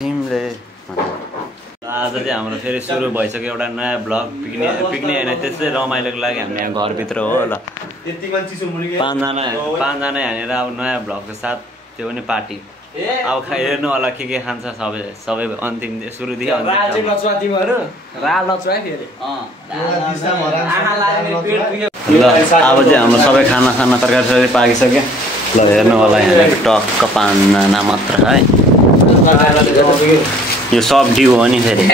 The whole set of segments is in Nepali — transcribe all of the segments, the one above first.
टिमले आज चाहिँ हाम्रो फेरि सुरु भइसक्यो एउटा नयाँ ब्लग पिकनिक होइन त्यसै रमाइलोको लागि हामी यहाँ घरभित्र हो ल पाँचजना यहाँनिर अब नयाँ ब्लगको साथ त्यो पनि पार्टी अब हेर्नु होला के खान्छ सबै अन्तिम सुरुदेखि ल अब चाहिँ हाम्रो सबै खाना तरकारी पाकिसक्यो ल हेर्नु होला यहाँ टक्क पाँचजना मात्र है यो सब डिउ हो नि फेरि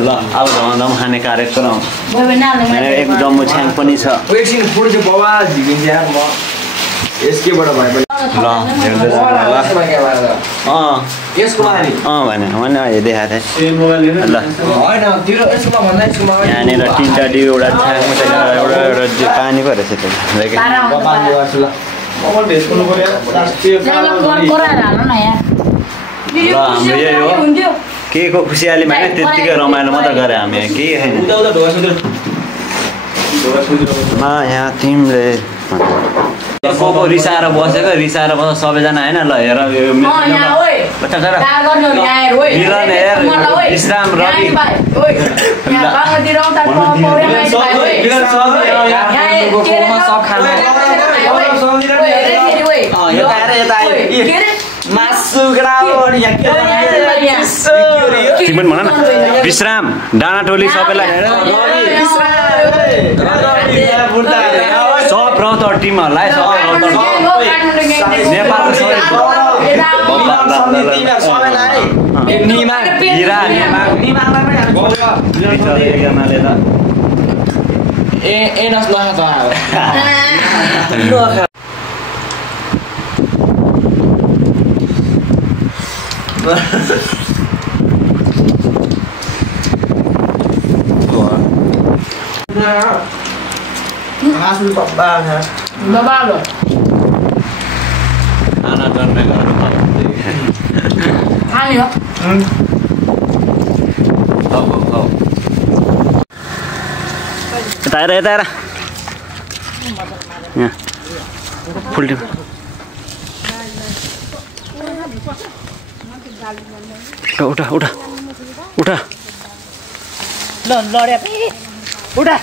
ल अब धम खाने कार्यक्रम एक जम्मु छ्याङ पनि छ यसकेबाट भए पनि ल हेर्दै भने देखाएको थिएँ ल यहाँनिर तिनवटा डिउ एउटा छ्याङ एउटा पानी पो रहेछ त्यो ल हाम्रो यही हो के को खुसियालीमा होइन त्यत्तिकै रमाइलो मात्र गरे हामी केही छैन यहाँ तिमीले को रिसाएर बसेको सबैजना होइन ल हेर मिलन हेर विश्राम रवि भन न विश्राम डाँडाटोली सबैलाई सब रौतहट टिमहरूलाई खाना जन्मे यता यहाँ फुल उठा ल लड्या उठा